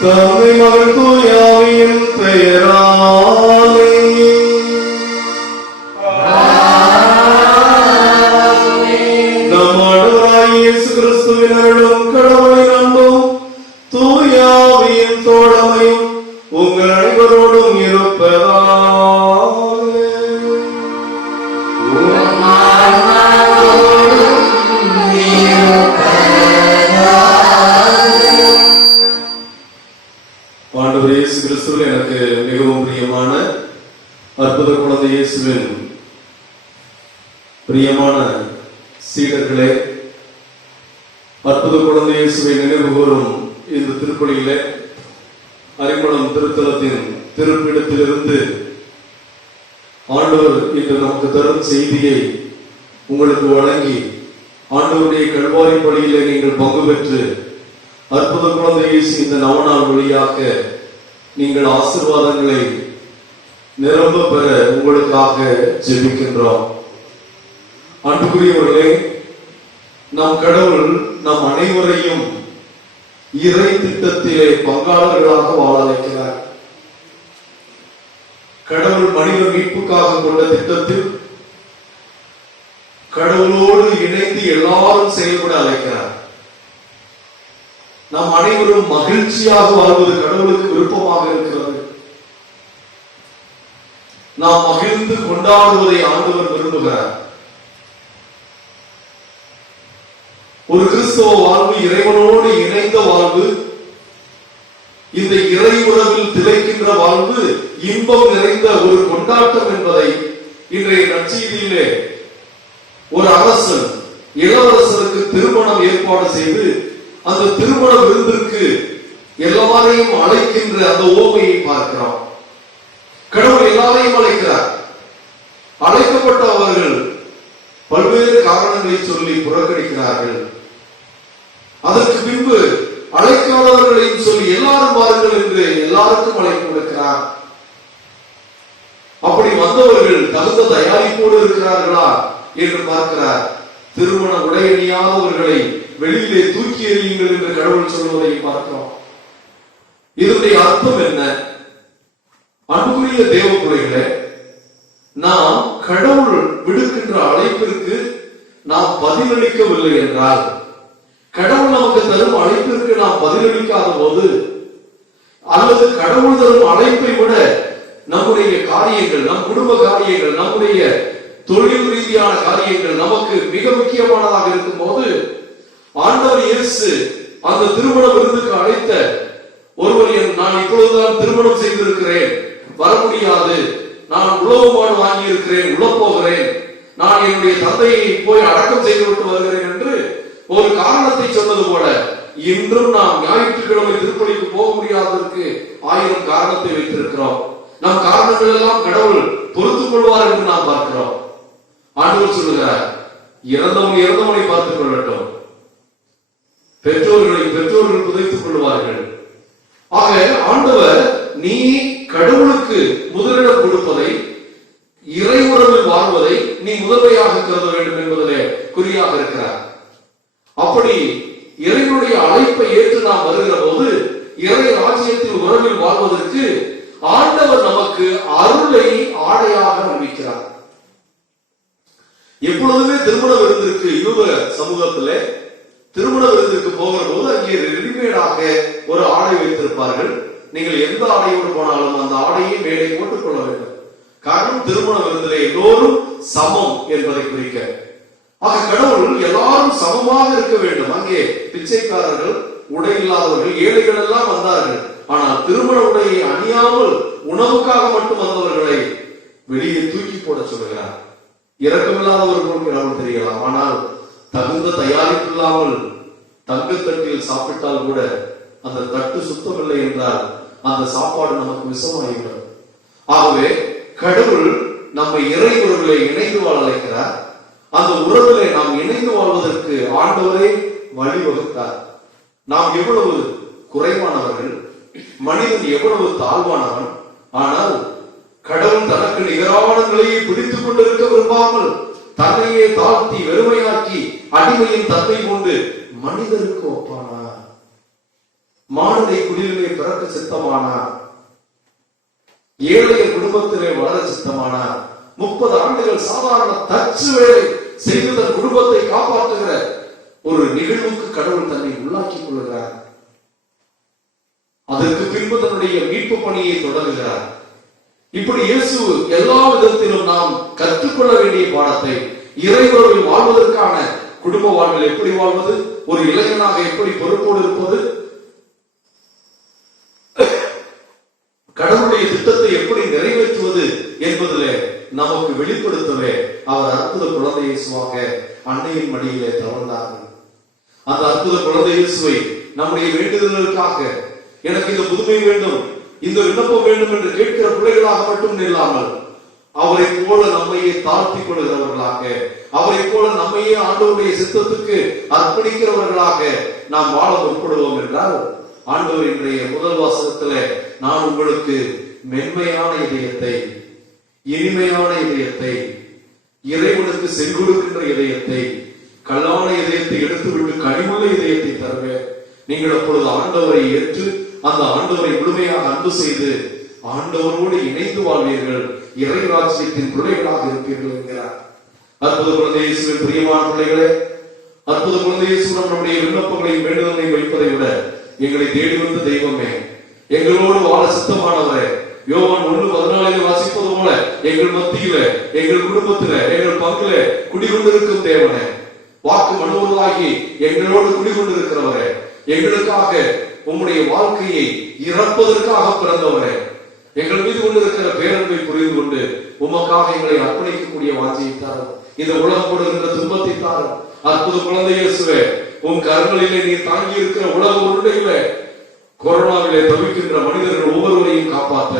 தந்தை மகன் தூய ஆவியின் பெயராலே நம் ஆண்டவராகிய இயேசு கிறிஸ்துவின் அருளும் கடவுளின் அன்பும் தூய ஆவியின் தோழமையும் உங்கள் அனைவரோடும் இருப்பதாக. ஆண்டவர் இயேசு கிறிஸ்துவில் எனக்கு மிகவும் பிரியமான அற்புத குழந்தை இயேசுவின் பிரியமான சீடர்களே, அற்புத குழந்தை இயேசுவை நினைவு கூறும் இந்த திருப்பலியிலே அறிமுகம் திருத்தலத்தின் திருப்பிடத்திலிருந்து ஆண்டவர் இன்று நமக்கு தரும் செய்தியை உங்களுக்கு வழங்கி ஆண்டவருடைய கல்வாரி பலியிலே நீங்கள் பங்கு பெற்று அற்புத குழந்தை இயேசு இந்த நவநாள் வழியாக நீங்கள் ஆசீர்வாதங்களை நிரம்ப பெற உங்களுக்காக ஜெபிக்கின்றோம். அன்புக்குரியவர்களே, நம் கடவுள் நம் அனைவரையும் இறை திட்டத்திலே பங்காளர்களாக வாழ வைக்கிறார். கடவுள் மனித மீட்புக்காக கொண்ட திட்டத்தில் கடவுளோடு இணைந்து எல்லாரும் செயல்பட அழைக்கிறார். நாம் அனைவரும் மகிழ்ச்சியாக வாழ்வது கடவுளுக்கு விருப்பமாக இருக்கிறது. நாம் மகிழ்ந்து கொண்டாடுவதை ஆண்டவர் விரும்புகிறார். ஒரு கிறிஸ்தவ வாழ்வு இறைவனோடு இணைந்த வாழ்வு, இந்த இறை உறவில் திளைக்கின்ற வாழ்வு இன்பம் நிறைந்த ஒரு கொண்டாட்டம் என்பதை இன்றைய நற்செய்தியிலே ஒரு அரசன் இளவரசருக்கு திருமணம் ஏற்பாடு செய்து அந்த திருமண விருந்திற்கு எல்லாரையும் அழைக்கின்ற அந்த ஓமையை பார்க்கிறோம். கடவுள் எல்லாரையும் அழைக்கிறார். அழைக்கப்பட்டவர்கள் பல்வேறு காரணங்களை சொல்லி புறக்கணிக்கிறார்கள். அதற்கு பின்பு அழைக்காதவர்களையும் சொல்லி எல்லாரும் பாருங்கள் என்று எல்லாருக்கும் அழைப்பு கொடுக்கிறார். அப்படி வந்தவர்கள் தகுந்த தயாரிப்போடு இருக்கிறார்களா என்று பார்க்கிறார். திருமண உடையணியாதவர்களை வெளியிலே தூக்கி எறியுங்கள் என்று கடவுள் சொல்வதை பார்க்கிறோம். இதனுடைய அர்த்தம் என்ன? அன்புக்குரிய தேவ பிள்ளைகளே, நாம் கடவுள் விடுக்கின்ற அழைப்பிற்கு நாம் பதிலளிக்கவில்லை என்றால், கடவுள் நமக்கு தரும் அழைப்பிற்கு நாம் பதிலளிக்காத போது, அல்லது கடவுள் தரும் அழைப்பை விட நம்முடைய காரியங்கள், நம் குடும்ப காரியங்கள், நம்முடைய தொழில் ரீதியான காரியங்கள் நமக்கு மிக முக்கியமானதாக இருக்கும் போது, ஆண்டவர் இயேசு அந்த திருமண விருந்துக்கு அழைத்த ஒருவர், நான் இப்பொழுதுதான் திருமணம் செய்திருக்கிறேன், வர முடியாது, நான் உளவுமாடு வாங்கி இருக்கிறேன், உழப்போகிறேன், நான் என்னுடைய தந்தையை போய் அடக்கம் செய்துவிட்டு வருகிறேன் என்று ஒரு காரணத்தை சொன்னது போல, இன்றும் நாம் ஞாயிற்றுக்கிழமை திருப்பலிக்கு போக முடியாததற்கு 1000 காரணத்தை வைத்திருக்கிறோம். நம் காரணங்கள் எல்லாம் கடவுள் பொறுத்துக் கொள்வார் என்று நாம் பார்க்கிறோம். ஆண்டவர் சொல்லுகிறார், இறந்தவனை பார்த்துக் கொள்ளட்டும், பெற்றோர்கள் புதைத்துக் கொள்வார்கள். ஆக ஆண்டவர் நீ கடவுளுக்கு முதலிடம் கொடுப்பதை, இறை உறவில் வாழ்வதை நீ முதன்மையாக கருத வேண்டும் என்பதிலே குறியாக இருக்கிறார். அப்படி இறைவனுடைய அழைப்பை ஏற்று நாம் வருகிற போது இறை ராஜ்யத்தில் உறவில் வாழ்வதற்கு ஆண்டவர் நமக்கு அருளை ஆடையாக அறிவிக்கிறார். எப்பொழுதுமே திருமண விருந்திற்கு யூத சமூகத்திலே திருமண விருந்திற்கு போகிற போது அங்கே ரெடிமேடாக ஒரு ஆடை வைத்திருப்பார்கள். நீங்கள் எந்த ஆடையோடு போனாலும் அந்த ஆடையை மேலே போட்டுக் கொள்ள வேண்டும். காரணம், திருமண விருந்திலே எல்லோரும் சமம் என்பதை குறிக்க. ஆக கடவுள் எல்லாரும் சமமாக இருக்க வேண்டும். அங்கே பிச்சைக்காரர்கள், உடை இல்லாதவர்கள், ஏழைகள் எல்லாம் வந்தார்கள். ஆனால் திருமண உடையை அணியாமல் உணவுக்காக மட்டும் வந்தவர்களை வெளியே தூக்கி போட சொல்கிறார். இரக்கமில்லாதவர்களும் கடவுள் தெரியலாம். ஆனால் தகுந்த தயாரிப்பு இல்லாமல் தங்கத்தட்டில் சாப்பிட்டால் கூட அந்த தட்டு சுத்தமில்லை என்றால் அந்த சாப்பாடு நமக்கு விஷமாகிவிடும். ஆகவே கடவுள் நம்மை இறை உறவிலே இணைந்து வாழ அழைக்கிறார். அந்த உறவிலே நாம் இணைந்து வாழ்வதற்கு ஆண்டவரே வழிவகுத்தார். நாம் எவ்வளவு குறைவானவர்கள், மனிதன் எவ்வளவு தாழ்வானவன். ஆனால் கடவுள் தனக்கு நிகரான நிலையை பிடித்துக் கொண்டிருக்க விரும்பாமல் தன்னையே தாழ்த்தி வெறுமையாக்கி அடிமையின் தன்மை கொண்டு மனிதருக்கு ஒப்பானார். மானுடை குடிலே பிறக்க சித்தமானார். ஏழைய குடும்பத்திலே வளர சித்தமானார். 30 ஆண்டுகள் சாதாரண தச்சு வேலை செய்து தன் குடும்பத்தை காப்பாற்றுகிற ஒரு நிகழ்வுக்கு கடவுள் தன்னை உள்ளாக்கிக் கொள்கிறார். அதற்கு பின்பு தன்னுடைய மீட்பு பணியை தொடங்குகிறார். இப்படி இயேசு எல்லா விதத்திலும் நாம் கற்றுக்கொள்ள வேண்டிய பாடத்தை, இறைவரில் வாழ்வதற்கான குடும்ப வாழ்வில் எப்படி வாழ்வது, ஒரு இளைஞனாக எப்படி பொறுப்போடு இருப்பது, கடவுளுடைய திட்டத்தை எப்படி நிறைவேற்றுவது என்பதிலே நமக்கு வெளிப்படுத்தவே அவர் அற்புத குழந்தை இயேசுவாக அன்னையின் மடியிலே தவழ்ந்தார்கள். அந்த அற்புத குழந்தை இயேசுவை நம்முடைய வேண்டுதலுக்காக, எனக்கு இந்த புதுமை வேண்டும், இந்த விண்ணப்பம் வேண்டும் என்று கேட்கிற பிள்ளைகளாக மட்டும் இல்லாமல் அவரை போல நம்மையே தாழ்த்தி கொள்கிறவர்களாக, அவரை போல நம்மையே ஆண்டவருடைய சித்தத்துக்கு அர்ப்பணிக்கிறவர்களாக நாம் வாழ முற்படுவோம் என்றால், ஆண்டவர் இன்றைய முதல் வாசகத்திலே நான் உங்களுக்கு மென்மையான இதயத்தை, இனிமையான இதயத்தை, இறைவனுக்கு செங்கொடுக்கின்ற இதயத்தை, கல்லான இதயத்தை எடுத்துவிட்டு கனிமுள்ள இதயத்தை தருவேன். நீங்கள் அப்பொழுது ஆண்டவரை ஏற்று அந்த ஆண்டவரை முழுமையாக அன்பு செய்து ஆண்டவரோடு இணைந்து வாழ்வீர்கள், இறை ராஜ்யத்தின் பிள்ளைகளாக இருப்பீர்கள் என்கிறார். அற்புத குழந்தை இயேசுவின் பிரியமான பிள்ளைகளே, அற்புத குழந்தை இயேசு நம்முடைய விண்ணப்பங்களையும் வேண்டுதலையும் வைப்பதை விட எங்களை தேடி வந்த தெய்வமே, எங்களோடு வாழ சித்தமானவரே, யோவான் 1:14 வாசிப்பது போல எங்கள் மத்தியில, எங்கள் குடும்பத்தில, எங்கள் பங்குல குடிகொண்டிருக்கும் தேவனே, வாக்கு மனோராகி எங்களோடு குடிகொண்டிருக்கிறவரே, எங்களுக்காக உம்முடைய வாழ்க்கையை இறப்பதற்காக பிறந்தவரே, எங்கள் மீது கொண்டிருக்கிற பேரன்பை புரிந்து கொண்டு உமக்காக எங்களை அர்ப்பணிக்கக்கூடிய வாஞ்சியை தாரும். இந்த உலகம் கொடுக்கின்ற துன்பத்தை தாரும். அற்புத குழந்தை இயேசுவே, உன் கரங்களிலே நீ தாங்கி இருக்கிற உலக உருண்டையிலே கொரோனாவிலே தவிக்கின்ற மனிதர்கள் ஒவ்வொருவரையும் காப்பாற்ற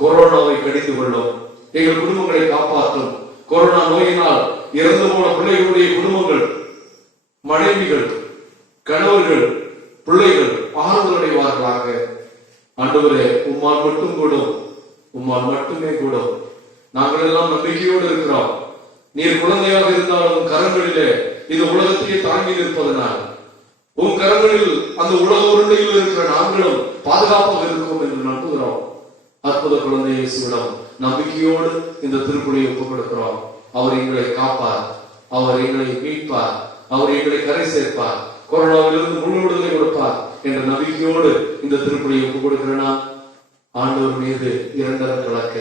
கொரோனாவை கடிந்து கொள்ளும். எங்கள் குடும்பங்களை காப்பாற்றும். கொரோனா நோயினால் இறந்து போன பிள்ளைகளுடைய குடும்பங்கள், மனைவிகள், கணவர்கள், பிள்ளைகள் ஆறுதல் அடைவார்களாக. ஆண்டவரே, உம்மால் மட்டும் கூடும், உம்மால் மட்டுமே கூடும். நாங்கள் எல்லாம் நம்பிக்கையோடு இருக்கிறோம். நீர் குழந்தையாக இருந்தாலும் கரங்களிலே இந்த உலகத்தையே தாங்கி நிற்பதனால் உன் கரங்களில் அந்த உலக உருண்டையில் இருக்கிற நாங்களும் பாதுகாப்பாக இருக்கும் என்று நம்புகிறோம். அற்புத குழந்தை இயேசுவிடம் நம்பிக்கையோடு இந்த திருப்பலியை ஒப்புக் கொடுக்கிறோம். அவர் எங்களை காப்பார், அவர் எங்களை மீட்பார், அவர் எங்களை கரை சேர்ப்பார், கொரோனாவிலிருந்து முழு விடுதலை கொடுப்பார் என்ற நம்பிக்கையோடு இந்த திருப்பலியை ஒப்புக் கொடுக்கிறேனா, ஆண்டவர் மீது இரண்டரை கலக்க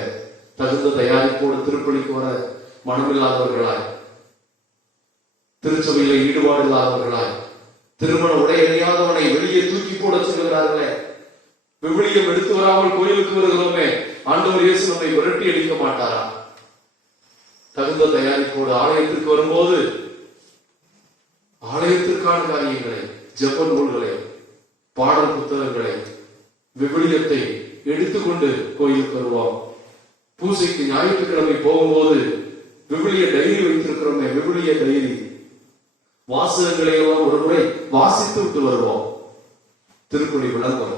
தகுந்த தயாரிப்போடு திருப்பலிக்கு வர மனமில்லாதவர்களாய், திருச்சபையில ஈடுபாடு இல்லாதவர்களாய், திருமண உடை அணியாதவனை வெளியே தூக்கி போட சொல்கிறார்களே, விவிலியம் எடுத்து வராமல் கோயிலுக்கு வருகிறோமே, ஆண்டவர் இயேசு நம்மை விரட்டி அடிக்க மாட்டாரா? தகுந்த தயாரிப்போடு ஆலயத்திற்கு வரும்போது ஆலயத்திற்கான காரியங்களை, ஜெப நூல்களை, பாடல் புத்தகங்களை, விவிலியத்தை எடுத்துக்கொண்டு கோயிலுக்கு வருவோம். பூசைக்கு ஞாயிற்றுக்கிழமை போகும்போது விவிலிய டைரி வைத்திருக்கிறோமே, விவிலிய டைரி வாசகங்களை எல்லாம் ஒரு முறை வாசித்து விட்டு வருவோம். திருக்குறளை விளங்கும்,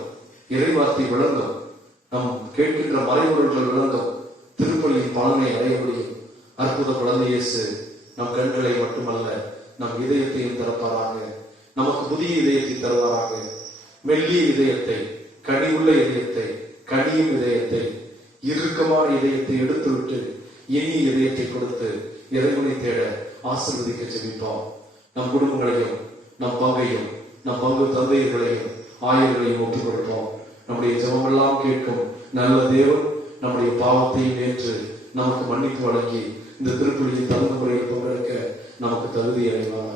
இறைவார்த்தை விளங்கும், நம் கேட்கின்ற மறைமுறைகள் விளங்கும், திருப்பலியின் பலனை அடைய முடியும். அற்புத குழந்தை இயேசு நம் கண்களை மட்டுமல்ல நம் இதயத்தையும் திறப்பாராக. நமக்கு புதிய இதயத்தை தருவாராக. மெல்லிய இதயத்தை, கனிவுள்ள இதயத்தை, கனியும் இதயத்தை, இறுக்கமான இதயத்தை எடுத்துவிட்டு இனிய இதயத்தை கொடுத்து இறைவனை தேட ஆசீர்வதிக்க ஜெபிப்போம். நம் குடும்பங்களையும் நம் பங்கையும் நம் பங்கு தந்தையர்களையும் ஆயர்களையும் ஒப்புக் கொடுப்போம். நம்முடைய ஜெபமெல்லாம் கேட்கும் நல்ல தேவன் நம்முடைய பாவத்தையும் ஏற்று நமக்கு மன்னிப்பு வழங்கி இந்த திருப்பலியின் தகுந்த முறையில் பங்கெடுக்க நமக்கு தகுதி அடைவாராக.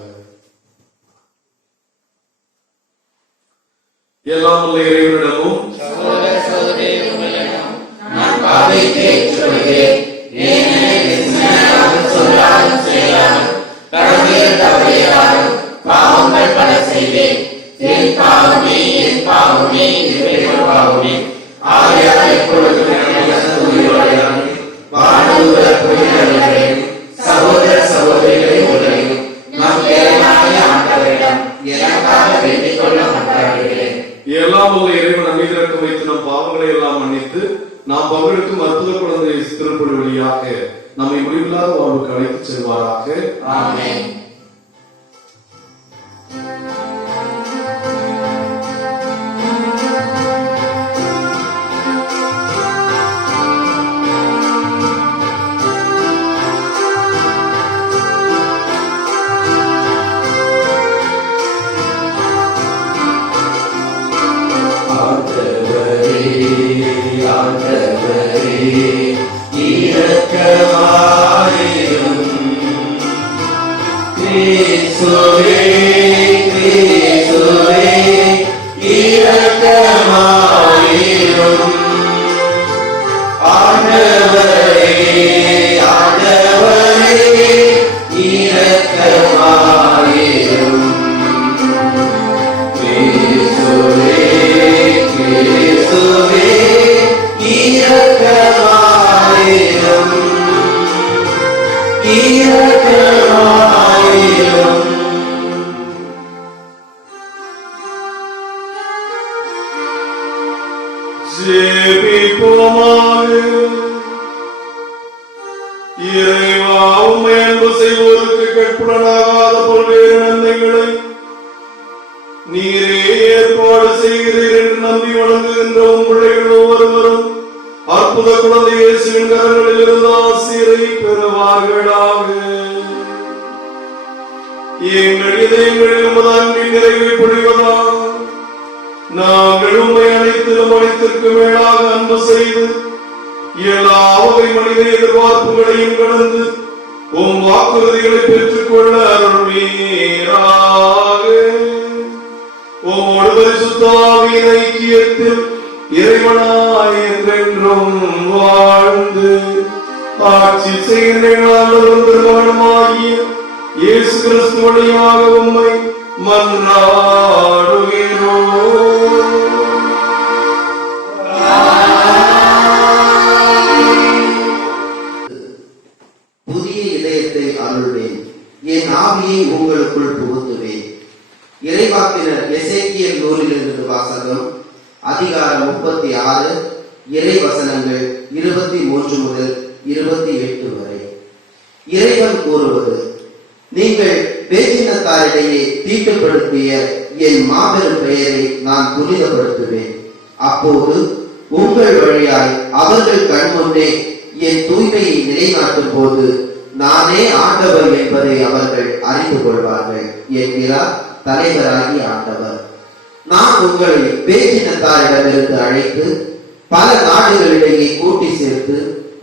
எல்லாம் உள்ள இறைவனிடமும் பாவங்கள் பல செய்தேன், என் பாவமே என் பாவமே இறைவன் பாவமே. ஆகையால் எப்பொழுது சகோதர சகோதரிகளை உங்களையும் நம் இறைவனாகிய ஆண்டவரிடம் எனக்காக வேண்டிக் கொள்ள மாட்டார்களேன். எல்லாம் உள்ள இறைவன் அமைதியாக வைத்து நம் பாவங்களை எல்லாம் மன்னித்து நாம் பங்கெடுக்கும் அற்புத குழந்தை திருப்பலி வழியாக நம்மை முடிவில்லாத வாழ்வுக்கு அழைத்து செல்வாராக. ஆமென். இறைவா, உம்மை அன்பு செய்வோருக்கு கற்புலனாகாத பல்வேறு நன்மைகளை நீரே ஏற்பாடு செய்கிறீர் என்று நம்பி வணங்குகின்ற உம் பிள்ளைகள் ஒவ்வொருவரும் அற்புத குழந்தை இயேசுவின் கரங்களில் இருந்து ஆசீரை பெறுவார்களாக. எங்கள் இதயங்களில் உமது அன்பின் நிறைவை பொழிவதால் நாங்கள் உம்மை அனைத்திலும் அனைத்திற்கு மேலாக அன்பு செய்து எல்லா வகை மனித எதிர்பார்ப்புகளையும் கடந்து உம் வாக்குறுதிகளை பெற்றுக் கொள்ள அருள்வீராக. உம்மோடு பரிசுத்த ஆவியின் ஐக்கியத்தில் இறைவனாய் என்றென்றும் வாழ்ந்து ஆட்சி செய்கின்றவரும் திருமணமாகிய இயேசு கிறிஸ்து வழியாக உம்மை மன்றாடுகிறோம். புதிய இதயத்தை அருள்வேன், என் ஆவியை உங்களுக்குள் புகுத்துவேன். இறைவாக்கினர் எசேக்கியேல் நூலிலிருந்து வாசகம், அதிகாரம் 36, இறை வசனங்கள் 23 முதல் 28 வரை. இறைவன் கூறுவது: நீங்கள் பேச்சினத்தாரிடையே தீட்டுப்படுத்திய என் மாபெரும் பெயரை நான் புனிதப்படுத்துவேன். அப்போது உங்கள் வழியாய் அவர்கள் கண்முன்னே என் தூய்மையை நிலைநாட்டும் போது நானே ஆண்டவர் என்பதை அவர்கள் அறிந்து கொள்வார்கள் என்கிறார் தலைவராகிய ஆண்டவர். நான் உங்களை பேச்சினத்தாரிடமிருந்து அழைத்து பல நாடுகளிடையே கூட்டி சேர்த்து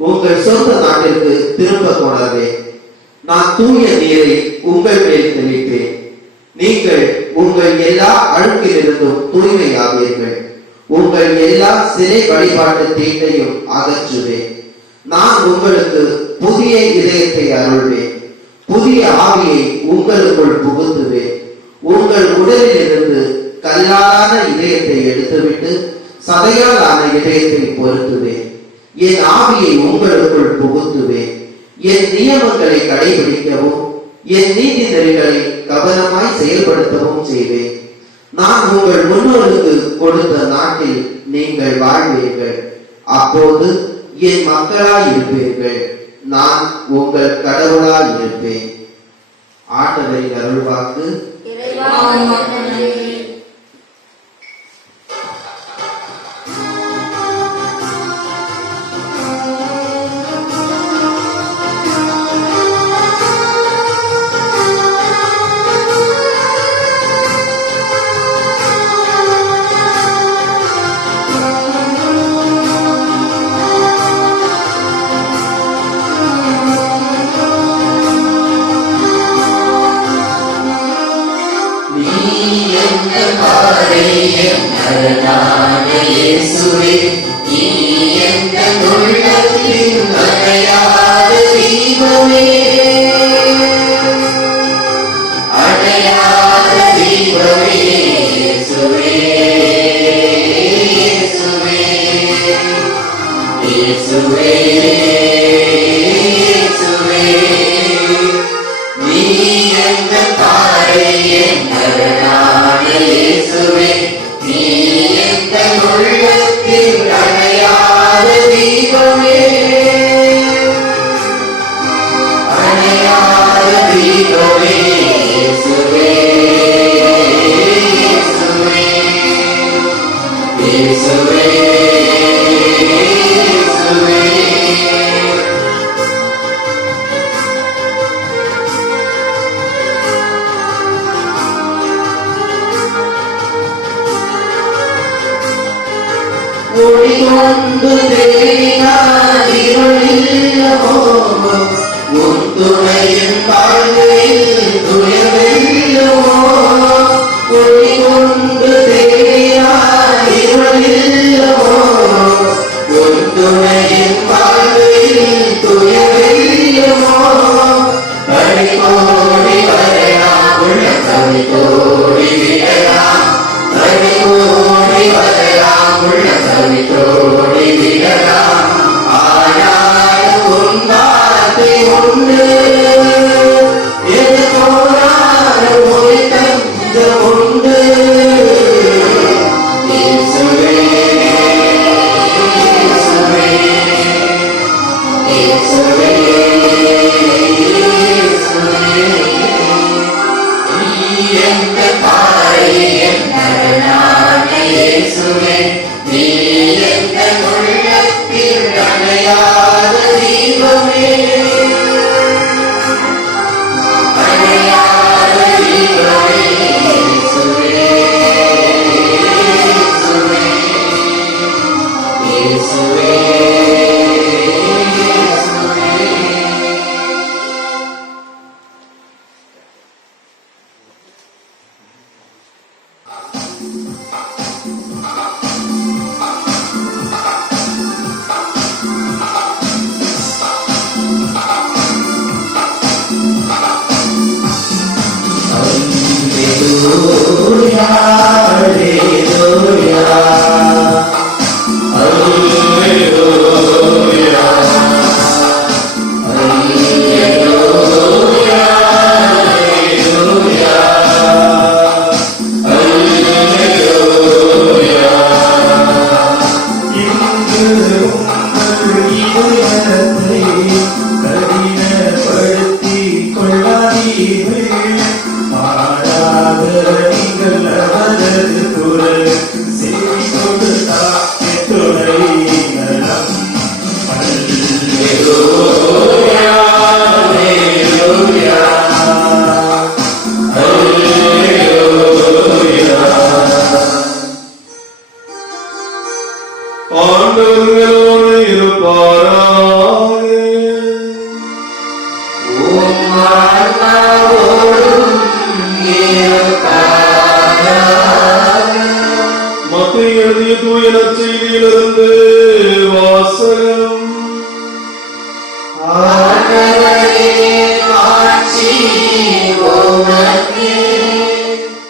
உங்கள் சொந்த நாட்டிற்கு திரும்ப கொணர்வேன். நான் தூய நீரை உங்கள் மேல் தெளிப்பேன். நீங்கள் உங்கள் எல்லா அழுக்கிலிருந்தும் தூய்மையாவீர்கள். உங்கள் எல்லா சிலை வழிபாட்டு தீட்டையும் அகற்றுவேன். நான் உங்களுக்கு புதிய இதயத்தை அருள்வேன். புதிய ஆவியை உங்களுக்குள் புகுத்துவேன். உங்கள் உடலில் இருந்து கல்லான இதயத்தை எடுத்துவிட்டு சதையால் ஆன இதயத்தை பொருத்துவேன். என் ஆவியை உங்களுக்குள் புகுத்துவேன். என் நியமங்களை கடைபிடிக்கவும் என் நீதி நெறிகளை கவனமாய் செயல்படுத்தவும் செய்வேன். நான் உங்கள் முன்னோருக்கு கொடுத்த நாட்டில் நீங்கள் வாழ்வீர்கள். அப்போது என் மக்களாய் இருப்பீர்கள். நான் உங்கள் கடவுளாய் இருப்பேன். ஆண்டவரின் அருள்வாக்கு.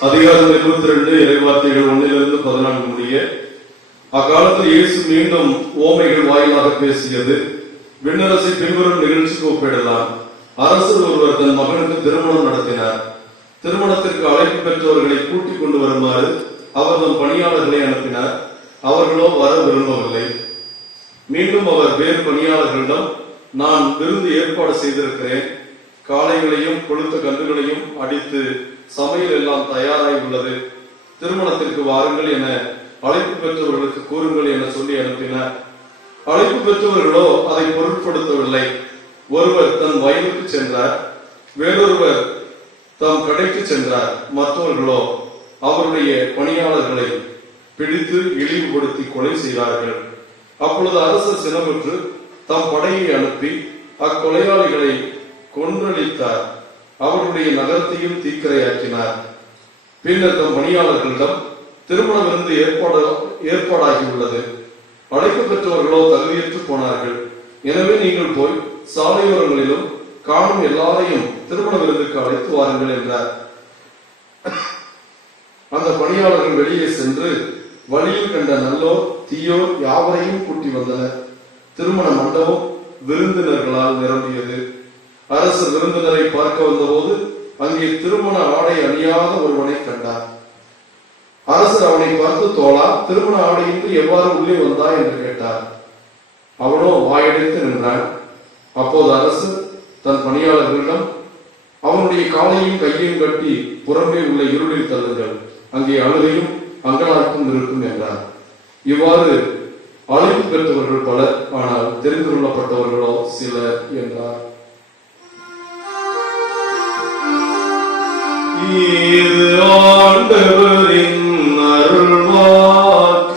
அதிகாரம் 22 இறைவார்த்தைகள் 1-14 முடிய. அக்காலத்தில் இயேசு மீண்டும் ஓமைகள் வாயிலாக பேசியது. விண்ணரசை பின்வரும் நிகழ்ச்சிக்கு ஒப்பிடலாம். அரசர் ஒருவர் தன் மகனுக்கு திருமணம் நடத்தினார். திருமணத்திற்கு அழைப்பு பெற்றவர்களை கூட்டிக் கொண்டு வருமாறு அவர் தம் பணியாளர்களை அனுப்பினார். அவர்களோ வர விரும்பவில்லை. மீண்டும் அவர் வேறு பணியாளர்களிடம், நான் விருந்து ஏற்பாடு செய்திருக்கிறேன், காளைகளையும் கொழுத்த கன்றுகளையும் அடித்து சமையல் எல்லாம் தயாராகி உள்ளது, திருமணத்திற்கு வாருங்கள் என அழைப்பு பெற்றவர்களுக்கு கூறுங்கள் என சொல்லி அனுப்பினார். அழைப்பு பெற்றவர்களோ அதை பொருட்படுத்தவில்லை. ஒருவர் தன் வயலுக்கு சென்றார், வேறொருவர் தம் கடைக்கு சென்றார். மற்றவர்களோ அவருடைய பணியாளர்களை பிடித்து இழிவுபடுத்தி கொலை செய்தார்கள். அப்பொழுது அரசர் சினமுற்று தம் படையை அனுப்பி அக்கொலையாளிகளை கொன்றளித்தார். அவருடைய நகரத்தையும் தீக்கிரையாக்கினார். பின்னர் தம் பணியாளர்களிடம், திருமண விருந்து ஏற்பாடாகியுள்ளது, அழைப்பு பெற்றவர்களோ தகுதியற்று போனார்கள். எனவே நீங்கள் போய் சாலையோரங்களிலும் காணும் எல்லாரையும் திருமண விருந்துக்கு அழைத்து வாருங்கள் என்றார். அந்த பணியாளர்கள் வெளியே சென்று வழியில் கண்ட நல்லோர் தீயோர் யாவரையும் கூட்டி வந்தனர். திருமண மண்டபம் விருந்தினர்களால் நிரம்பியது. அரசர் விருந்தினரை பார்க்க வந்தபோது அங்கே திருமண ஆடை அணியாத ஒருவனை கண்டார். அரசர் அவனை பார்த்து, தோழா, திருமண ஆடையின்றி எவ்வாறு உள்ளே வந்தாய் என்று கேட்டார். அவனோ வாயடைத்து நின்றான். அப்போது அரசர் தன் பணியாளர்களிடம், அவனுடைய காலையும் கையையும் கட்டி புறம்பே உள்ள இருளில் தள்ளுங்கள், அங்கே அழுகையும் அங்கலாய்க்கும் இருக்கும் என்றார். இவ்வாறு அழைப்பு பெற்றவர்கள் பலர், ஆனால் தெரிந்து கொள்ளப்பட்டவர்களோ சிலர் என்றார். இது ஆண்டவரின் அருள்வாக்கு.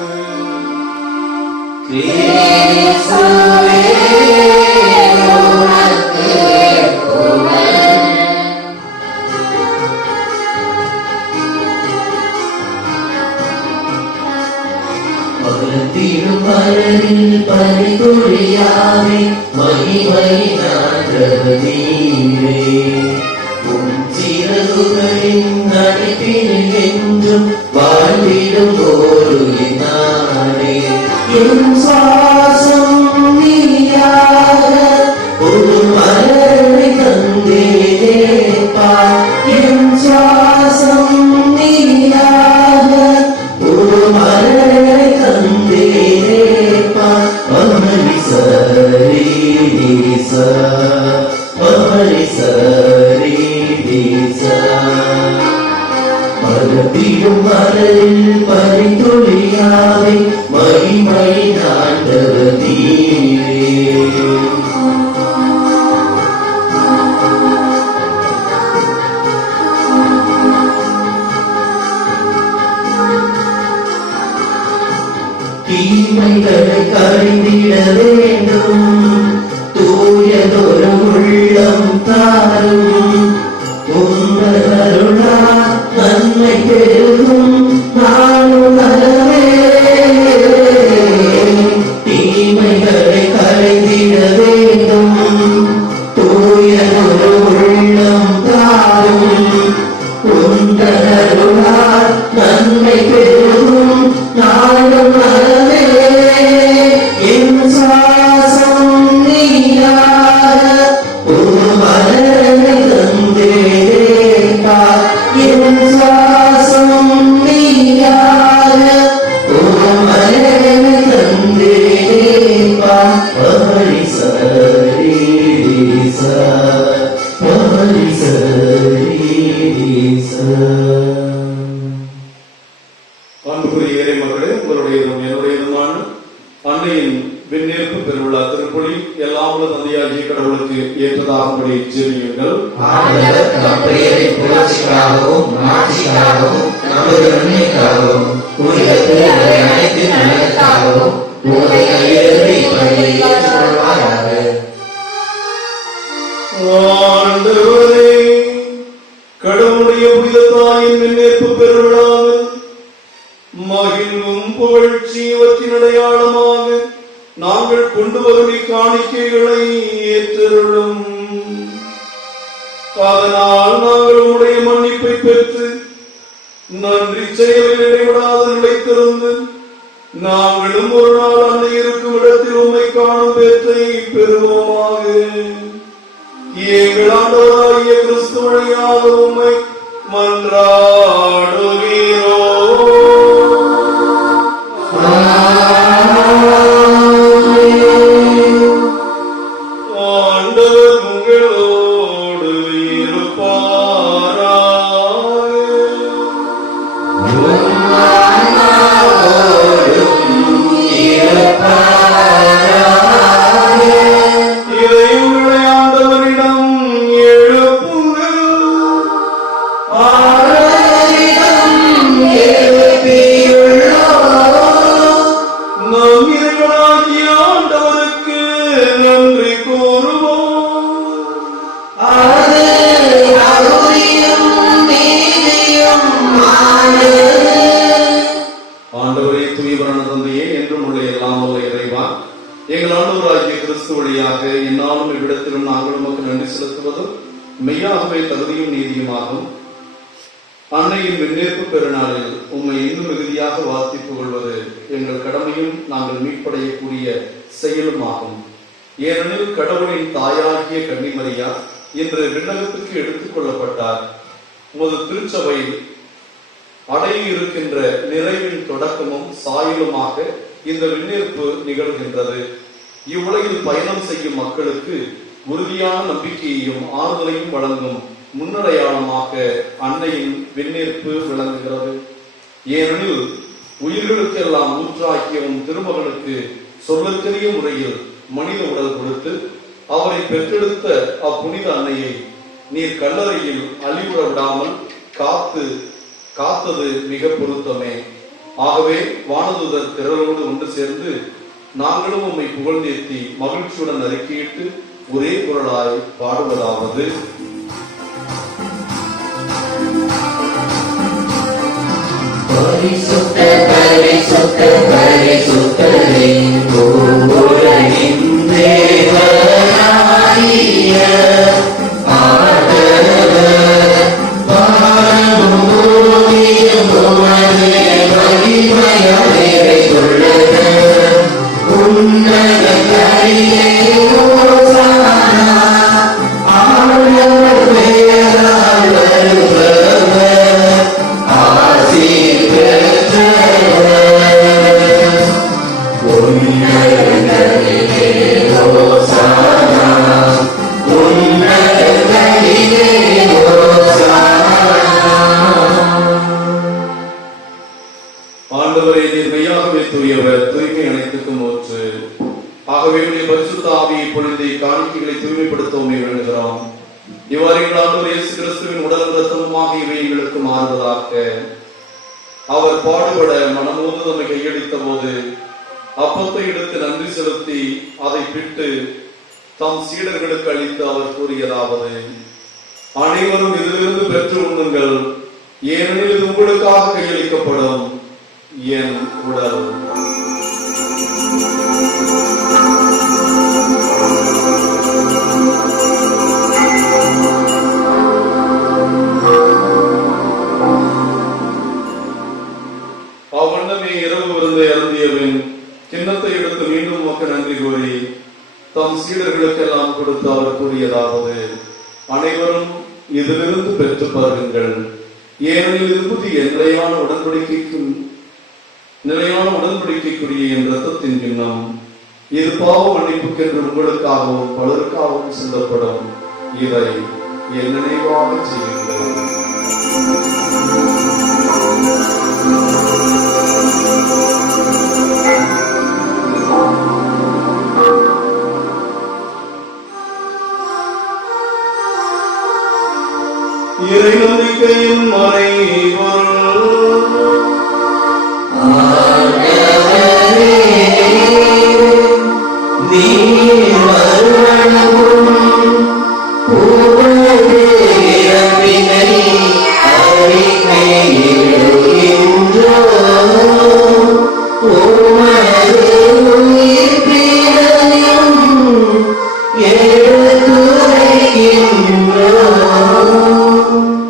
பரிதுளியாவே மகிமை நாடவனீரே, உம் சிறகுகளின் நடிப்பினில் என்றும் வாழ்ந்திடும் ஒரு நாடே. என் சுவாசம் நீயாக ஒரு மலரை தந்தேப்பா, என் சுவாசம் நீயாக ஒரு மலரை தந்தேப்பா. பமரி சரி சா, பமரி சரி சா. மரத்திலும் மலரில் பரிந்துளியாவை மகிமை நாண்டவனீரே. தீமைகளை கழிந்திட வேண்டும், தூயதொரு உள்ளம் தாரும். உந்தருளா நன்மை பெருகும் நாளும் நலவே. தீமைகளை கழிந்திட வேண்டும், தூயதொரு உள்ளம் தாரும். உந்தருளா நன்மை பெருகும் நாளும் நலவே. என் சுவாசம் நீயாக ஒரு மலரை தந்தேப்பா, என் சுவாசம் நீயாக ஒரு மலரை தந்தேப்பா. பமரி சரி சா, பமரி சரி சா. அன்புக்குரிய இறை மகளே, உங்களுடையதும் என்னுடையதுமான அன்னையின் விண்ணேற்பு பெருவிழா திருப்பலி எல்லாம் உள்ள தந்தையாகிய கடவுளுக்கு ஏற்றதாகும்படி ஜெபியுங்கள். ஆண்டவர் தம் பெயரின் புகழ்ச்சிக்காகவும் மாட்சிக்காகவும் நமது நன்மைக்காகவும் புனிதத்து அனைத்து நலனுக்காகவும் உங்களை கையெழுதி இப்படியை ஏற்றுக்கொள்வாராக. ஆண்டவரே, கடவுளுடைய புனித தாயின் விண்ணேற்பு பெருவிழாவில் மகிழ்வும் புகழ்ச்சி இவற்றின் அடையாளமாக நாங்கள் கொண்டு வரும் காணிக்கைகளை ஏற்றருளும். அதனால் நாங்கள் உம்முடைய மன்னிப்பை பெற்று நன்றி செயலில் இடைவிடாது நிலைத்திருந்து நாங்களும் ஒரு நாள் அந்த இருக்கும் இடத்தில் உம்மை காணும் பேற்றை பெறுவோமாக. எங்கள் ஆண்டவராகிய கிறிஸ்து வழியாக உம்மை மன்றாடுகிறோம். ஆண்டவர் உங்களோடு இருப்பாராக. இறைவனை ஆண்டவரிடம் எழுப்புங்கள். நம் இறைவனாகிய ஆண்டவருக்கு நன்றி கூறுவோம். ஆண்டவரே, தூயவரான தந்தையே, என்றும் உள்ள எல்லாம் உள்ள இறைவா, எங்கள் ஆண்டவராகிய கிறிஸ்து வழியாக என்னாலும் இவ்விடத்திலும் நாங்கள் உமக்கு நன்றி செலுத்துவதும் மெய்யாகவே தகுதியும் நீதியுமாகும். அன்னையின் விண்ணேற்பு பெருநாளில் உம்மை இன்னும் மிகுதியாக வாழ்த்தி புகழ்வது எங்கள் கடமையும் நாங்கள் மீட்படையக்கூடிய செயலும் ஆகும். ஏனெனில் கடவுளின் தாயாகிய கன்னிமரியா இன்று விண்ணகத்துக்கு எடுத்துக் கொள்ளப்பட்டார். உமது திருச்சபையில் அடைய இருக்கின்ற நிறைவின் தொடக்கமும் சாயலுமாக இந்த விண்ணேற்பு நிகழ்கின்றது. இவ்வுலகில் பயணம் செய்யும் மக்களுக்கு உறுதியான நம்பிக்கையையும் ஆறுதலையும் வழங்கும் முன்னடையாளமாக அன்னையின் விண்ணேற்பு விளங்குகிறது. ஏனெனில் உயிர்களுக்கெல்லாம் ஊற்றாக்கியவும் திருமகனுக்கு சொல்லற்கரிய முறையில் மனித உடல் கொடுத்து அவரை பெற்றெடுத்த அப்புனித அன்னையை நீர் கல்லறையில் அழிவுற விடாமல் காத்தது மிக பொருத்தமே. ஆகவே வானதுதர் திரளோடு ஒன்று சேர்ந்து நாங்களும் உம்மை புகழ்ந்தேத்தி மகிழ்ச்சியுடன் அறிக்கையிட்டு ஒரே குரலாய் பாடுவதாவது: பரிசுத்தர் பரிசுத்தர் பரிசுத்தரே, பூவுலகின் தேவனாகிய ஆண்டவர், வானமும் பூமியும் உமது மகிமையாலே கொள்ளுக. உன்னதங்களிலே ஓசானா, ஆண்டவர் பெயரால் வருபவர் ஆசி பெற்றவர். உன்னதங்களிலே ஓசானா, உன்னதங்களிலே ஓசானா. ஆண்டவரே, நீர் மெய்யாகவே தூயவர், தூய்மை அனைத்துக்கும் ஊற்று. ஆகவே உடைய பரிசுத்த ஆவியை பொழுது காணிக்கைகளை தூய்மைப்படுத்த உண்மை வேண்டுகிறோம். இவ்வாறு எங்கள் ஆண்டவர் இயேசு கிறிஸ்துவின் உடல் ரத்தமுமாக இவை எங்களுக்கு மாறுவதாக. அவர் பாடுபட மனமோது நம்மை கையளித்த போது அப்பத்தை எடுத்து நன்றி செலுத்தி அதை பிட்டு தம் சீடர்களுக்கு அளித்து அவர் கூறியதாவது: அனைவரும் இதிலிருந்து பெற்று உண்ணுங்கள், ஏனெனில் இது உங்களுக்காக கையளிக்கப்படும் என் உடல். அவ்வண்ணமே இரவு விருந்தை அருந்தியவன் கிண்ணத்தை எடுத்து மீண்டும் மக்கள் நன்றி கூறி தம் சீடர்களுக்கெல்லாம் கொடுத்து அவர் கூறியதாவது: அனைவரும் இதிலிருந்து பெற்று பாருங்கள், ஏனெனில் இது புதிய நிலையான உடன்படிக்கைக்குரிய என் ரத்தத்தின் கிண்ணம். இது பாவ மன்னிப்புக்கென்று உங்களுக்காகவும் பலருக்காகவும் சிந்தப்படும். இதை என் நினைவாக செய்யுங்கள். இறை நம்பிக்கையின் மறைபொருள். நீர் வருவனவும் பூவுலகு இறப்பினை அறிக்கையிடுகின்றோம். உமது உயிர்ப்பினையும் எடுத்துரைக்கின்றோம்.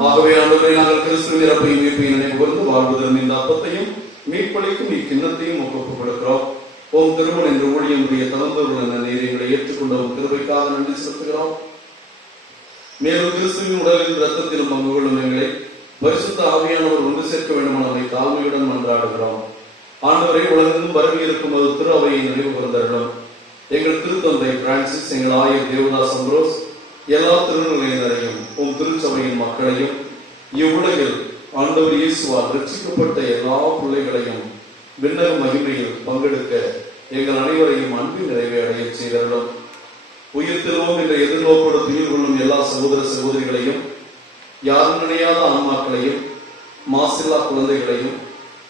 ஆகவே ஆண்டவரே, நாங்கள் கிறிஸ்துவின் இறப்பையும் உயிர்ப்பையும் நினைவு கூர்ந்து வாழ்வதன் இந்த அப்பத்தையும் மீட்பளிக்கும் இக்கிண்ணத்தையும் ஒப்புக் மேலும் கிறிஸ்துவின் உடலில் இரத்தத்திலும் பங்கு கொள்ளும் எங்களை பரிசுத்த ஆவியானவர் ஒன்று சேர்க்க வேண்டும் நம்மை தாழ்மையுடன் மன்றாடுகிறோம். ஆண்டவரை உலகெங்கும் பரவி இருக்கும் ஒரு திரு அவையை நினைவு கூர்ந்தருளும். எங்கள் திருத்தந்தை பிரான்சிஸ், எங்கள் ஆயர் தேவதாஸ் அம்ப்ரோஸ், எல்லா திருநிலையினரையும் உம் திருச்சபையின் மக்களையும் இவ்வுலகில் ஆண்டவர் இயேசுவால் ரட்சிக்கப்பட்ட எல்லா பிள்ளைகளையும் விண்ணக மகிமையில் பங்கெடுக்க எங்கள் அனைவரையும் அன்பின் நிறைவை அடைய செய்தருளும். உயிர் திருவோம் என்ற எதிர்நோக்கோடு துயில் கொள்ளும் எல்லா சகோதர சகோதரிகளையும், யாரும் நினையாத ஆன்மாக்களையும், மாசில்லா குழந்தைகளையும்,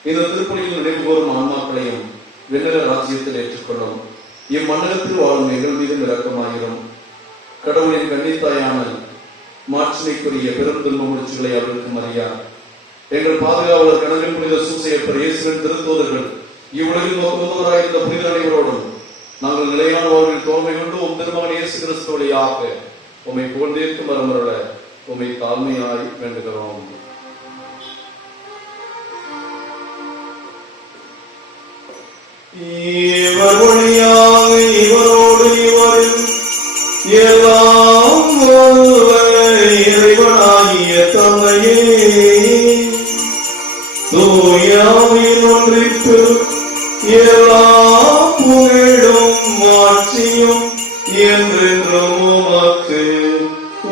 இந்த திருப்பணியில் நினைவு கோரும் ஆன்மாக்களையும் விண்ணக ராஜ்யத்தில் ஏற்றுக்கொள்ளும். இம்மண்டலத்தில் வாழும் எங்கள் மீதும் இரக்கமாயிரும். கடவுளின் கன்னித்தாயான மாட்சிமைக்குரிய பெரும் துன்ப முடிச்சுகளை அவர்களுக்கு மரியா, எங்கள் பாதுகாவலர் கணவன் புனித சூசையப்பர், இயேசுவின் திருத்தூதர்கள், இவ்வுலகில் நோக்குவதோராயிருந்த புனித அனைவரோடும் நாங்கள் நிலையான வாழ்வில் தோல்மை கொண்டு உம் திருமகன் இயேசு கிறிஸ்து வழியாக உம்மை புகழ்ந்தேற்கும் வரமருள உம்மை தாழ்மையாய் வேண்டுகிறோம். இவர் வழியாக இவரோடு இவரில் எல்லாம் இறைவனாகிய தந்தையே, தூயாவின் ஒன்றிப்பு எல்லா புகழும் மாட்சியும் என்றென்றும் உமக்கு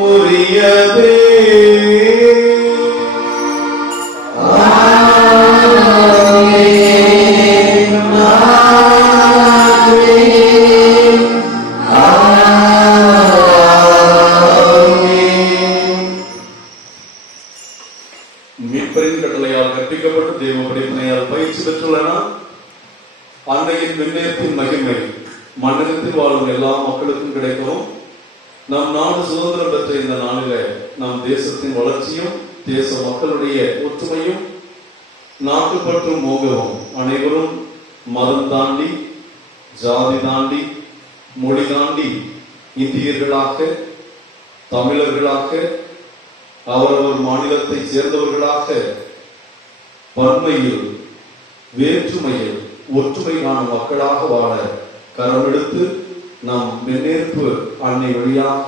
உரியதே. மீட்பரின் கட்டளையால் கற்பிக்கப்பட்டு தேவ படிப்பினையால் பயிற்சி பெற்றுள்ளன. அன்னையின் விண்ணேற்பின் மகிமை மண்டலத்தில் வாழும் எல்லா மக்களுக்கும் கிடைக்கவும், நம் நாடு சுதந்திரம் பெற்ற இந்த நாளில நம் தேசத்தின் வளர்ச்சியும் தேச மக்களுடைய ஒற்றுமையும் நாட்டுப்பற்றும் மோகவும் அனைவரும் மதம் தாண்டி, ஜாதி தாண்டி, மொழி தாண்டி இந்தியர்களாக, தமிழர்களாக, அவரவர் மாநிலத்தை சேர்ந்தவர்களாக பன்மையில் வேற்றுமையில் ஒற்றுமை காணும் மக்களாக வாழ கரமெடுத்து நம் முன்னேற்பு அன்னை வழியாக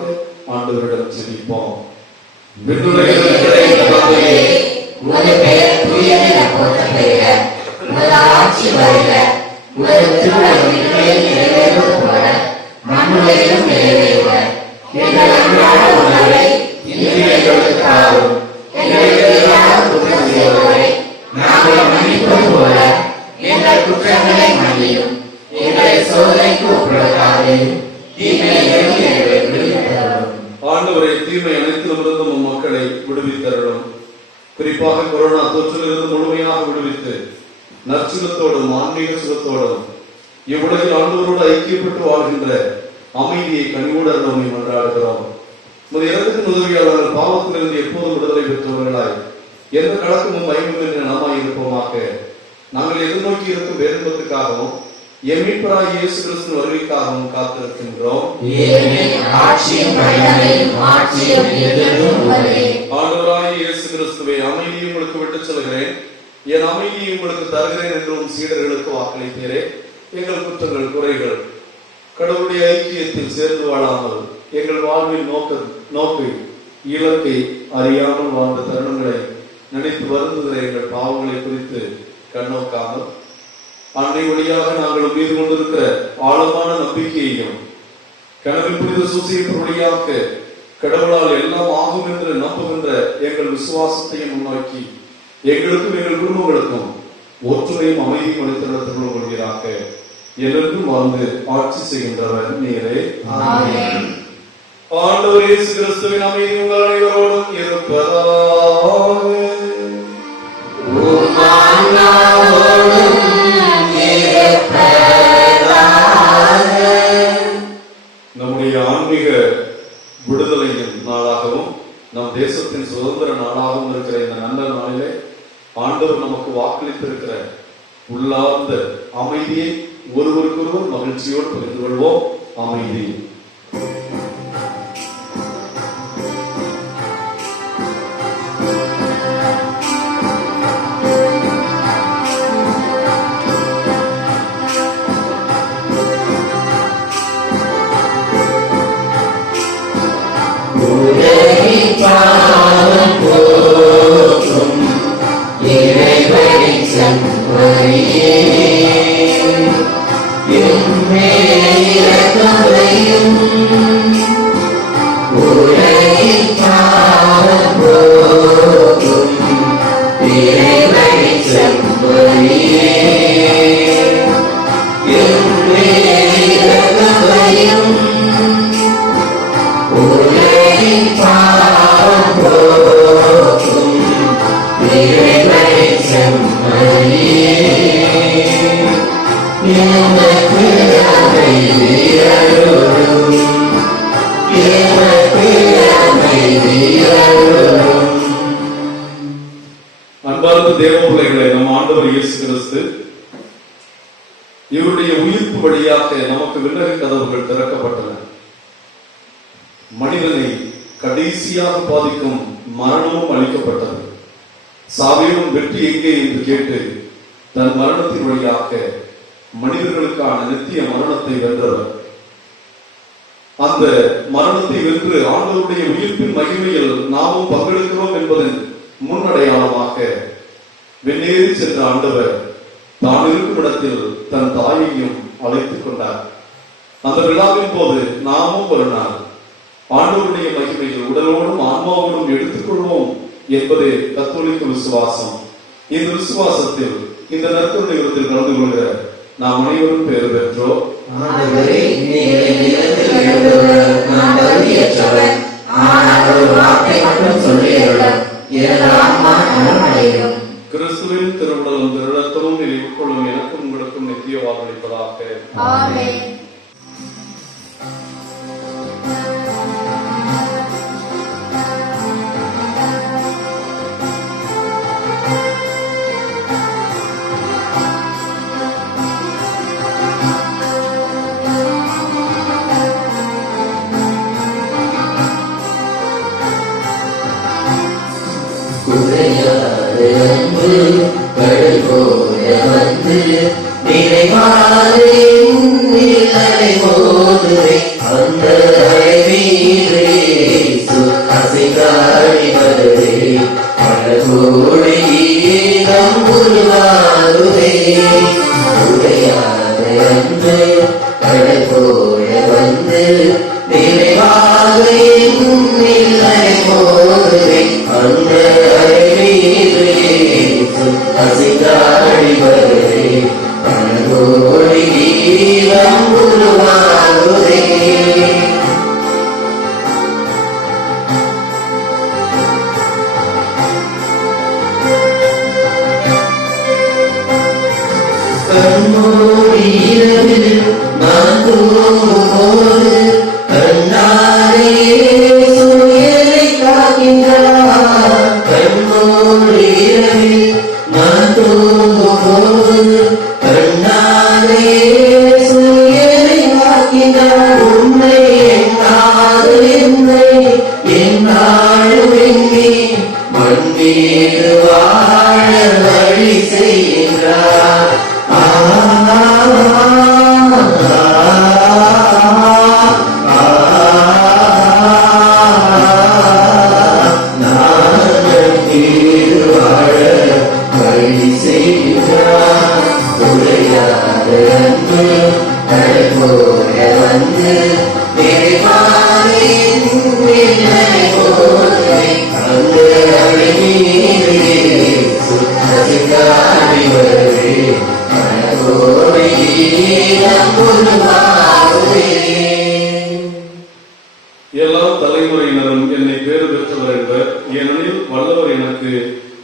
ஆண்டவரிடம் செபிப்போம். ஆண்டவரை தீமை அனைத்திலிருந்தும் மக்களை விடுவித்தருளும். குறிப்பாக கொரோனா தொற்றிலிருந்து முழுமையாக விடுவித்து நற்சுகத்தோடும் ஆன்மீக சுகத்தோடும் இவ்வுலகில் ஆண்டவரோடு ஐக்கியப்பட்டு வாழ்கின்ற அமைதியை கனிவோடு நோக்கி மன்றாடுகிறோம். இறந்துக்கு உதவியாளர்கள் பாவத்திலிருந்து எப்போதும் விடுதலை பெற்றவர்களாய் எந்த கலக்கமும் பயமும் என்று நாமாய் இருப்போமாக. நாங்கள் எதிர்நோக்கி இருக்கும் வேறுபத்துக்காகவும் எம்மீட்பராகிய இயேசு கிறிஸ்து வருகைக்காகவும் காத்திருக்கின்றோம். ஆண்டவராகிய இயேசு கிறிஸ்துவை அமைதியை உங்களுக்கு விட்டுச் செல்கிறேன், என் அமைதியை உங்களுக்கு தருகிறேன் என்றும் சீடர்களுக்கு வாக்களித்தீரே. எங்கள் குற்றங்கள் குறைகள் கடவுளுடைய ஐக்கியத்தில் சேர்ந்து வாழாமல் எங்கள் வாழ்வில் நோக்கை இலக்கை அறியாமல் வாழ்ந்த தருணங்களை நினைத்து வருந்துகிற எங்கள் பாவங்களை குறித்து கண்ணோக்காமல் அன்னை வழியாக நாங்கள் மீது கொண்டிருக்கிற ஆழமான நம்பிக்கையையும் கனவில் புனித சூசையின் வழியாக கடவுளால் எல்லாம் ஆகும் என்று நம்புகின்ற எங்கள் விசுவாசத்தையும் முன்னோக்கி எங்களுக்கும் எங்கள் குடும்பங்களுக்கும் ஒற்றுமையும் அமைதியும் அளித்தல் கொள்கிறாக. எல்லோருக்கும் வாழ்ந்து ஆட்சி செய்கின்றவர் நீரே. ஆண்டவர் இயேசு கிறிஸ்துவின் அமைதி உங்கள் அனைவரோடும் இருப்பதாக. நம்முடைய ஆன்மீக விடுதலையின் நாளாகவும் நம் தேசத்தின் சுதந்திர நாளாகவும் இருக்கிற இந்த நல்ல நாளிலே ஆண்டவர் நமக்கு வாக்களித்திருக்கிற உள்ளார்ந்த அமைதியை ஒருவருக்கொருவர் மகிழ்ச்சியோடு பகிர்ந்து கொள்வோம். அமைதி. உலகின் தேவ பிள்ளைகளை நம் ஆண்டவர் இயேசு கிறிஸ்து இவருடைய உயிர்ப்பு வழியாக நமக்கு விண்ணக கதவுகள் திறக்கப்பட்டன. மனிதனை கடைசியாக பாதிக்கும் மரணமும் அளிக்கப்பட்டது. சாவியும் வெற்றி எங்கே என்று கேட்டு தன் மரணத்தின் வழியாக மனிதர்களுக்கான நித்திய மரணத்தை வென்றவர். அந்த மரணத்தை வென்று ஆண்டவருடைய உயிர்ப்பின் மகிமையில் நாமும் பங்கெடுக்கிறோம் என்பதன் முன்னடையாளமாக வெண்ணேறி சென்ற ஆண்டவர் தான் இருக்கும் இடத்தில் தன் தாயையும் அழைத்துக் கொண்டார். அந்த விழாவின் போது நாமும் ஒரு நாள் ஆண்டவருடைய மகிமையில் உடலோடும் ஆன்மாவோடும் எடுத்துக்கொள்வோம் என்பதே கத்தோலிக்க விசுவாசம். இந்த விசுவாசத்தில் இந்த நற்கருணை விருந்தில் கலந்து கொள்கிற நாம் அனைவரும் பேர் பெற்றோம். கிறிஸ்துவின் திருவுடலும் திருரத்தமும் உட்கொள்ளும் எனக்கும் உங்களுக்கும் நித்திய வாக்களிப்பதாக. கடல் போல வந்து நிறைவாரே போதுரை அந்த அழைவீரே அசைந்தாடி வருதே பலகோடி கீதம் உருவாருதே உடையாத அன்று கடல் போல வந்து நிறைவாரே போதுரை அந்த அசைந்தாடி வருதே பலகோடி கீதம் உருவாருதே. கண்ணோடி இரவில் நான் தூங்கும்போது கண்ணாரே சூரியனை காக்கின்றார். கண்ணோடி இரவில் நான் தூங்கும்போது கண்ணாரே சூரியனை காக்கின்றார். உன்னை எண்ணாது என்னை என்னாலும் எண்ணி மண் மீது வாழ வழி செய்கின்றார். எல்லா தலைமுறையினரும் என்னை பேறு பெற்றவர் என்பர், ஏனெனில் வல்லவர் எனக்கு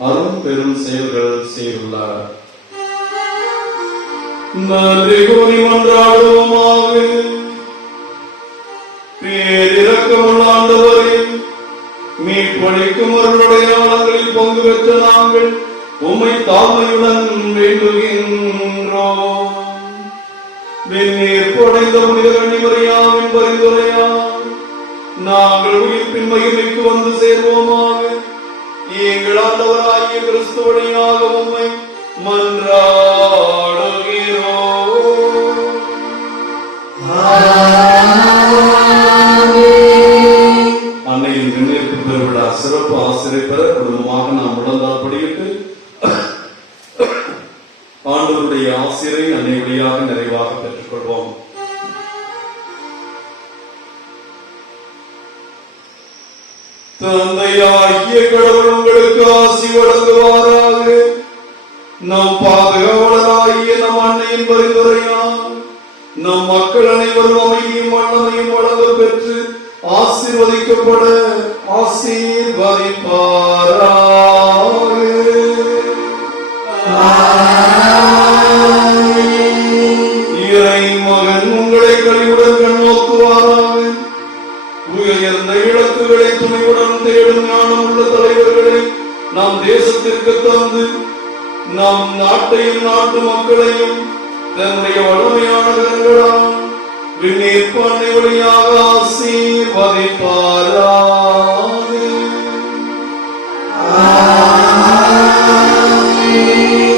அரும் பெரும் செயல்கள் செய்துள்ளார். நன்றி கூறி மன்றாடுவோமாக. பேரிரக்கமுள்ள ஆண்டவரே, மீட்பளிக்கும் அருளுடையாளர்களில் பங்கு பெற்ற நாங்கள் உம்மை தாழ்மையுடன் வேண்டுகின்றோம். வெந்நீர் படைந்த புனித கன்னிமரியாவின் பரிந்துரையால் நாங்கள் உயிர்ப்பின் மகிமைக்கு வந்து சேர்வோமாக. எங்கள் ஆண்டவராகிய கிறிஸ்து வழியாக உம்மை மன்றாடுகிறோம். அன்னையின் விண்ணேற்பு பெருவிழா சிறப்பு ஆசிரியர் பெற குடும்பமாக நாம் உடந்தால் படியிட்டு ஆண்டவருடைய ஆசிரை அன்னை வழியாக நிறைவாக பெற்றுக் கொள்வோம். தந்தையாகிய கடவுள் உங்களுக்கு ஆசி வழங்குவாராக. நம் பாதுகாவலராகிய நம் அன்னையின் பரிந்துரையால் நம் மக்கள் அனைவரும் அமைதியும் வல்லமையும் வழங்க பெற்று ஆசீர்வதிக்கப்பட ஆசீர்வதிப்பாராக. இறை மகன் உங்களை கழிவுடன் கண்ணோக்குவாராக. உயர்ந்த இலக்குகளை துணையுடன் தேடும் ஞானம் உள்ள தலைவர்களை நாம் தேசத்திற்கு தந்து நம் நாட்டையும் நாட்டு மக்களையும் தன்னுடைய வலிமையான கரங்களால் விண்ணீர் பண்ணை வழியாக ஆசீர்வதிப்பாராக.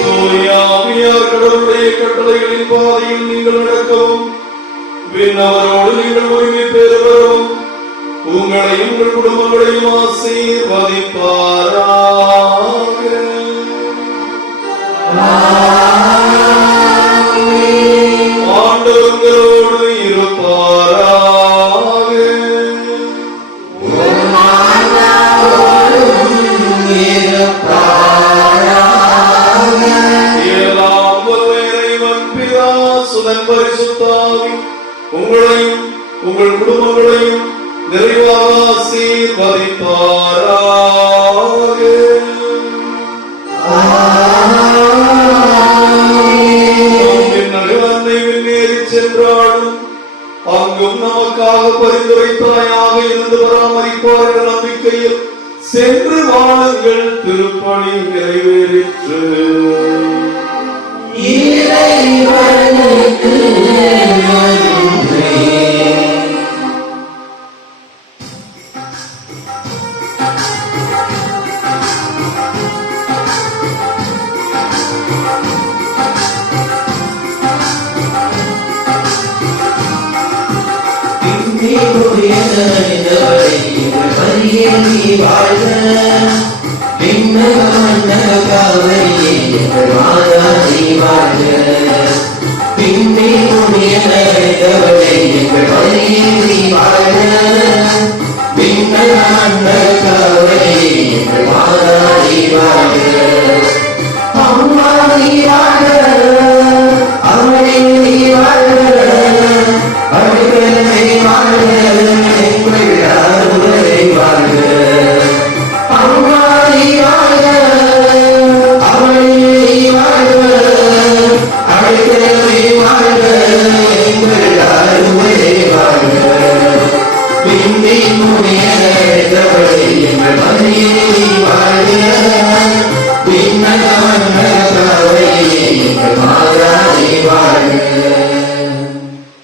தூய ஆவியார் கடவுளுடைய கட்டளைகளின் பாதையில் நீங்கள் நடக்கவும் விண்ணவரோடு நீங்கள் உரிமை பெறுவரும் உங்களையும் உங்கள் குடும்பங்களையும் ஆசீர்வதிப்பாராக. ஆண்டவர் உங்களோடு இருப்பாராக. எல்லாம் வல்ல இறைவன் பிதா சுதன் பரிசுத்த ஆவி உங்களையும் உங்கள் குடும்பங்களையும் நிறைவாக ஆசீர்வதிப்பாராக. சென்றாலும் அங்கும் நமக்காக பரிந்துரைத்தாயாக இருந்து பராமரிப்பார்கள் நம்பிக்கையில் சென்று வாழுங்கள். திருப்பணி நிறைவேறிற்று.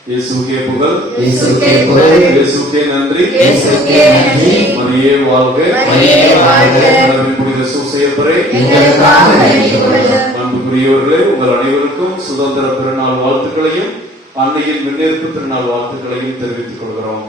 இயேசுவுக்கே புகழ், இயேசுவுக்கே நன்றி. மரியே வாழ்க, புனித சூசையப்பரே. அன்புக்குரியவர்களே, உங்கள் அனைவருக்கும் சுதந்திர பெருநாள் வாழ்த்துக்களையும் அன்னையின் முன்னேற்பு திருநாள் வாழ்த்துக்களையும் தெரிவித்துக் கொள்கிறோம்.